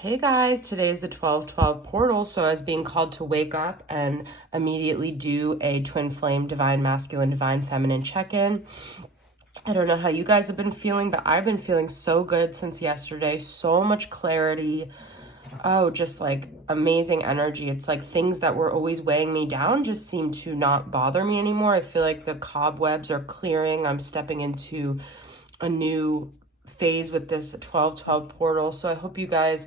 Hey guys, today is the 12/12 portal, so I was being called to wake up and immediately do a twin flame, divine masculine, divine feminine check-in. I don't know how you guys have been feeling, but I've been feeling so good since yesterday. So much clarity. Oh, just like amazing energy. It's like things that were always weighing me down just seem to not bother me anymore. I feel like the cobwebs are clearing. I'm stepping into a new phase with this 12/12 portal. So I hope you guys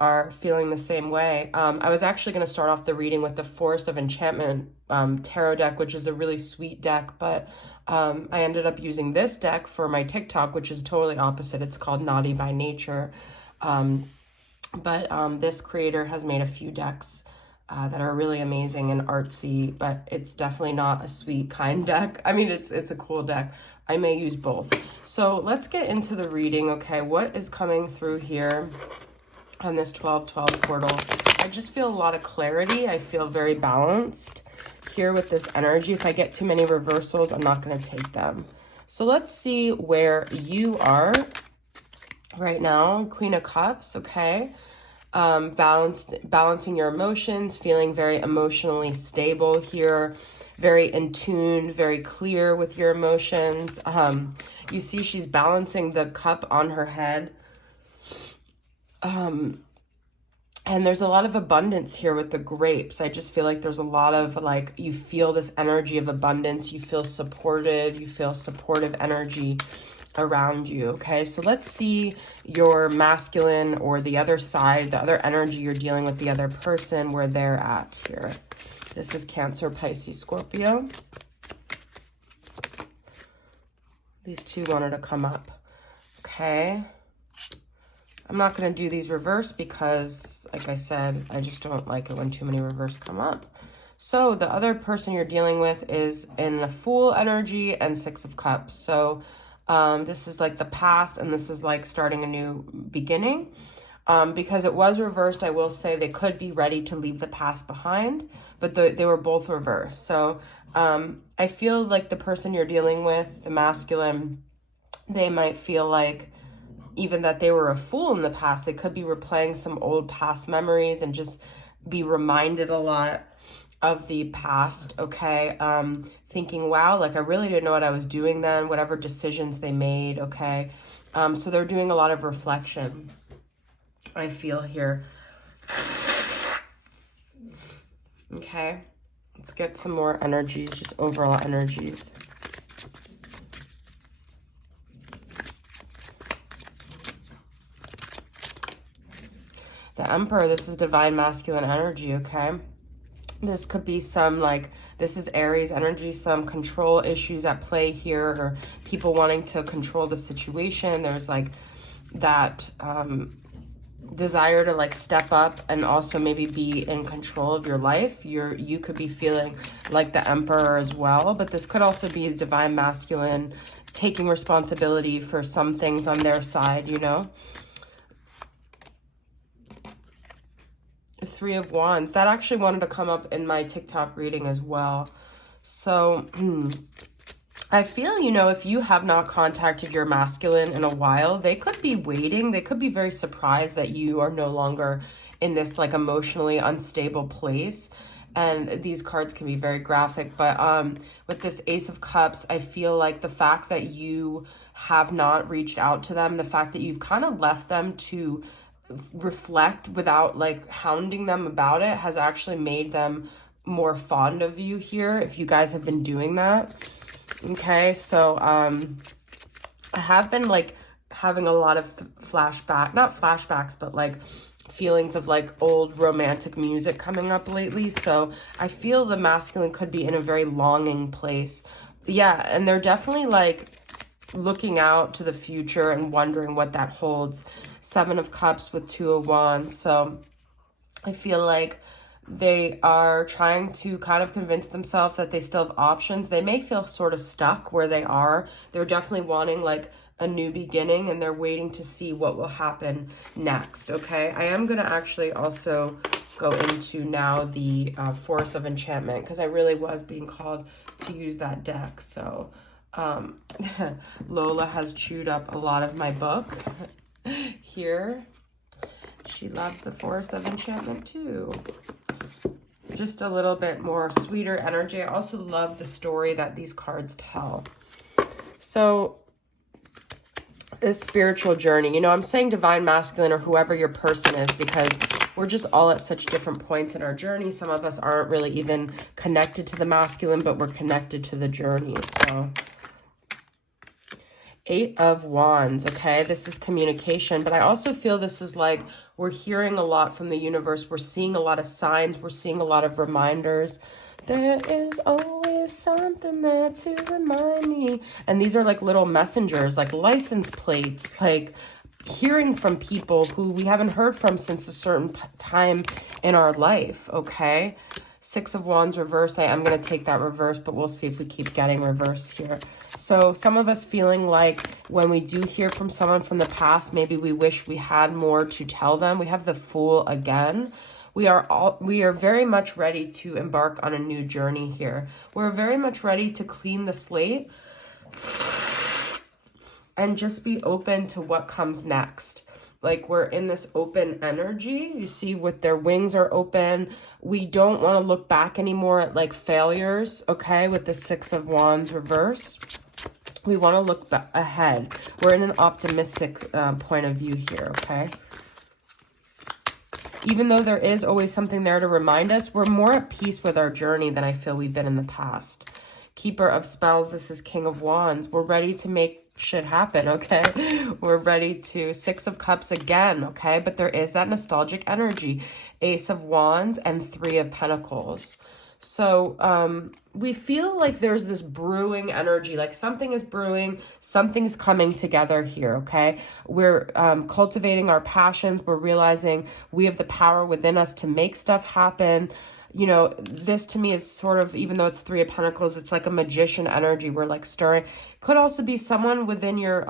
are feeling the same way. I was actually going to start off the reading with the Forest of Enchantment tarot deck, which is a really sweet deck, but I ended up using this deck for my TikTok, which is totally opposite. It's called Naughty by Nature. But this creator has made a few decks that are really amazing and artsy, but it's definitely not a sweet, kind deck. I mean, it's a cool deck. I may use both. So let's get into the reading, okay? What is coming through here on this 12/12 portal? I just feel a lot of clarity. I feel very balanced here with this energy. If I get too many reversals, I'm not going to take them. So let's see where you are right now. Queen of Cups, okay? Balancing your emotions, feeling very emotionally stable here, very in tune, very clear with your emotions. You see she's balancing the cup on her head. And there's a lot of abundance here with the grapes. I just feel like there's a lot of like, you feel this energy of abundance. You feel supported. You feel supportive energy around you. Okay, so let's see your masculine or the other side, the other energy you're dealing with, the other person, where they're at here. This is Cancer, Pisces, Scorpio. These two wanted to come up. Okay. I'm not going to do these reverse because, like I said, I just don't like it when too many reverse come up. So the other person you're dealing with is in the Fool energy and Six of Cups. So this is like the past, and this is like starting a new beginning. Because it was reversed, I will say they could be ready to leave the past behind, but they were both reversed. So I feel like the person you're dealing with, the masculine, they might feel like even that they were a fool in the past. They could be replaying some old past memories and just be reminded a lot of the past, okay? Thinking, wow, like I really didn't know what I was doing then, whatever decisions they made, okay? So they're doing a lot of reflection, I feel here. Okay, let's get some more energies, just overall energies. The Emperor, this is divine masculine energy, okay? This could be some like, this is Aries energy, some control issues at play here, or people wanting to control the situation. There's like that desire to like step up and also maybe be in control of your life. You could be feeling like the Emperor as well, but this could also be divine masculine taking responsibility for some things on their side, you know? Three of Wands. That actually wanted to come up in my TikTok reading as well. So I feel, you know, if you have not contacted your masculine in a while, they could be waiting. They could be very surprised that you are no longer in this like emotionally unstable place. And these cards can be very graphic, but with this Ace of Cups, I feel like the fact that you have not reached out to them, the fact that you've kind of left them to reflect without like hounding them about it, has actually made them more fond of you here, if you guys have been doing that. Okay, so I have been like having a lot of not flashbacks, but like feelings of like old romantic music coming up lately. So I feel the masculine could be in a very longing place. Yeah, and they're definitely like looking out to the future and wondering what that holds. Seven of Cups with Two of Wands. So I feel like they are trying to kind of convince themselves that they still have options. They may feel sort of stuck where they are. They're definitely wanting like a new beginning, and they're waiting to see what will happen next, okay? I am going to actually also go into now the Forest of Enchantment, because I really was being called to use that deck. So Lola has chewed up a lot of my book here. she loves the Forest of Enchantment too. Just a little bit more sweeter energy. I also love the story that these cards tell. So this spiritual journey, you know, I'm saying divine masculine or whoever your person is because we're just all at such different points in our journey. Some of us aren't really even connected to the masculine, but we're connected to the journey. So 8 of Wands, okay? This is communication, but I also feel this is like we're hearing a lot from the universe. We're seeing a lot of signs. We're seeing a lot of reminders. There is always something there to remind me. And these are like little messengers, like license plates, like hearing from people who we haven't heard from since a certain time in our life, okay? 6 of Wands reverse. I am going to take that reverse, but we'll see if we keep getting reverse here. So some of us feeling like when we do hear from someone from the past, maybe we wish we had more to tell them. We have the Fool again. We are very much ready to embark on a new journey here. We're very much ready to clean the slate and just be open to what comes next. Like we're in this open energy. You see with their wings are open. We don't want to look back anymore at like failures, okay, with the 6 of Wands reverse. We want to look ahead. We're in an optimistic point of view here, okay? Even though there is always something there to remind us, we're more at peace with our journey than I feel we've been in the past. Keeper of Spells, this is King of Wands. We're ready to make shit happen, okay? We're ready to 6 of Cups again, okay? But there is that nostalgic energy. Ace of Wands and 3 of Pentacles. So we feel like there's this brewing energy, like something is brewing, something's coming together here, okay? We're cultivating our passions. We're realizing we have the power within us to make stuff happen. You know, this to me is sort of, even though it's 3 of Pentacles, it's like a magician energy. We're like stirring. Could also be someone within your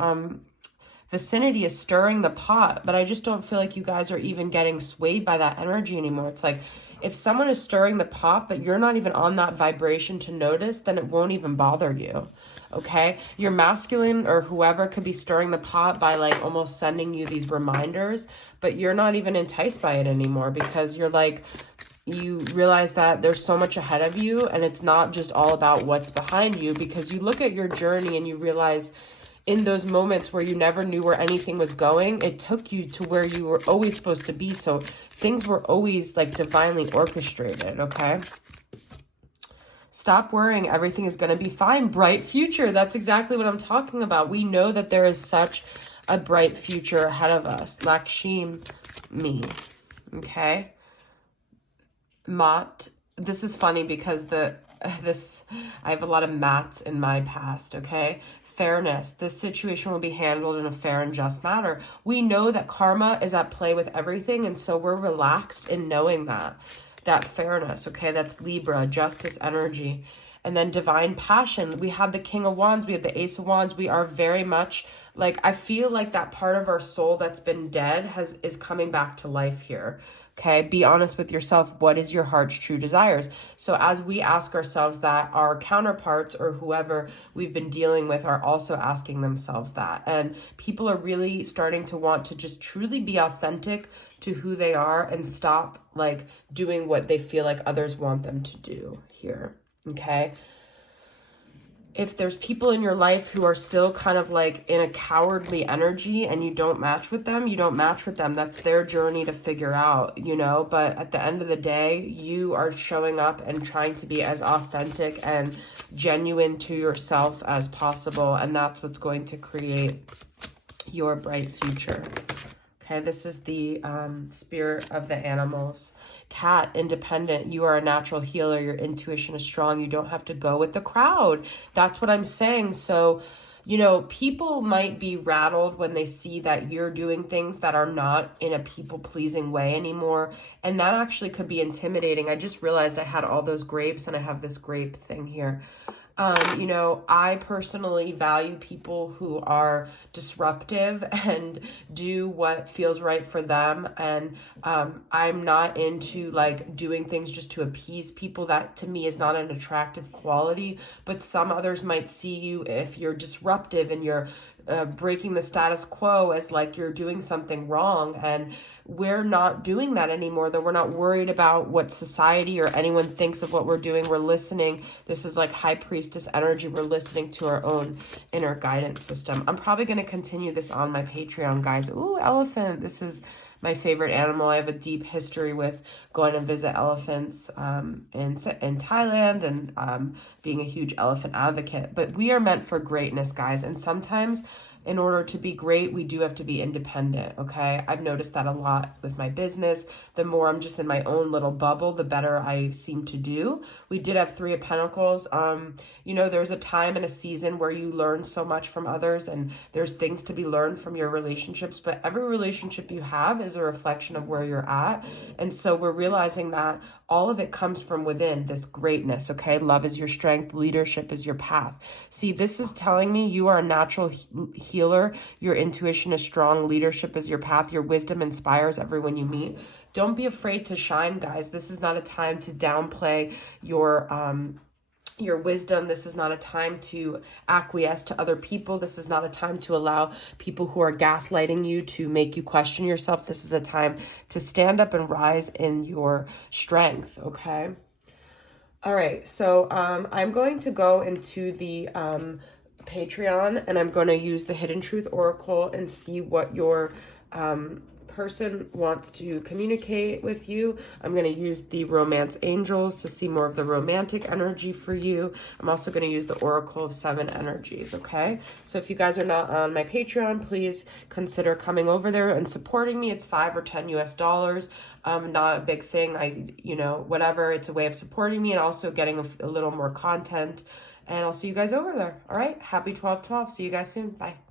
vicinity is stirring the pot, but I just don't feel like you guys are even getting swayed by that energy anymore. It's like if someone is stirring the pot, but you're not even on that vibration to notice, then it won't even bother you, okay? Your masculine or whoever could be stirring the pot by like almost sending you these reminders, but you're not even enticed by it anymore because you're like, you realize that there's so much ahead of you and it's not just all about what's behind you, because you look at your journey and you realize in those moments where you never knew where anything was going, it took you to where you were always supposed to be. So things were always like divinely orchestrated, okay? Stop worrying. Everything is going to be fine. Bright future. That's exactly what I'm talking about. We know that there is such a bright future ahead of us. Lakshmi, okay? Mat. This is funny because I have a lot of mats in my past, okay? Fairness. This situation will be handled in a fair and just manner. We know that karma is at play with everything, and so we're relaxed in knowing that fairness, okay? That's Libra, justice energy. And then divine passion. We have the King of Wands. We have the Ace of Wands. We are very much like, I feel like that part of our soul that's been dead is coming back to life here. Okay, be honest with yourself. What is your heart's true desires? So as we ask ourselves that, our counterparts or whoever we've been dealing with are also asking themselves that. And people are really starting to want to just truly be authentic to who they are and stop like doing what they feel like others want them to do here. Okay. If there's people in your life who are still kind of like in a cowardly energy and you don't match with them, you don't match with them. That's their journey to figure out, you know, but at the end of the day, you are showing up and trying to be as authentic and genuine to yourself as possible. And that's what's going to create your bright future. Okay, this is the spirit of the animals. Cat, independent. You are a natural healer. Your intuition is strong. You don't have to go with the crowd. That's what I'm saying. So, you know, people might be rattled when they see that you're doing things that are not in a people-pleasing way anymore. And that actually could be intimidating. I just realized I had all those grapes and I have this grape thing here. You know, I personally value people who are disruptive and do what feels right for them. And I'm not into like doing things just to appease people. That to me is not an attractive quality. But some others might see you if you're disruptive and you're breaking the status quo as like you're doing something wrong. And we're not doing that anymore, though. We're not worried about what society or anyone thinks of what we're doing. We're listening. This is like high priestess energy. We're listening to our own inner guidance system. I'm probably going to continue this on my Patreon, guys. Ooh, elephant. This is my favorite animal. I have a deep history with going to visit elephants in Thailand, and being a huge elephant advocate. But we are meant for greatness, guys. And sometimes in order to be great, we do have to be independent, okay? I've noticed that a lot with my business. The more I'm just in my own little bubble, the better I seem to do. We did have Three of Pentacles. You know, there's a time and a season where you learn so much from others, and there's things to be learned from your relationships, but every relationship you have is a reflection of where you're at. And so we're realizing that all of it comes from within, this greatness, okay? Love is your strength. Leadership is your path. See, this is telling me you are a natural healer. Your intuition is strong. Leadership is your path. Your wisdom inspires everyone you meet. Don't be afraid to shine, guys. This is not a time to downplay your wisdom. This is not a time to acquiesce to other people. This is not a time to allow people who are gaslighting you to make you question yourself. This is a time to stand up and rise in your strength, okay? All right, so I'm going to go into the Patreon, and I'm going to use the Hidden Truth Oracle and see what your person wants to communicate with you. I'm going to use the Romance Angels to see more of the romantic energy for you. I'm also going to use the Oracle of Seven Energies, okay? So if you guys are not on my Patreon, please consider coming over there and supporting me. It's $5 or $10 US. Not a big thing. You know, whatever. It's a way of supporting me and also getting a little more content. And I'll see you guys over there. All right? Happy 12/12. See you guys soon. Bye.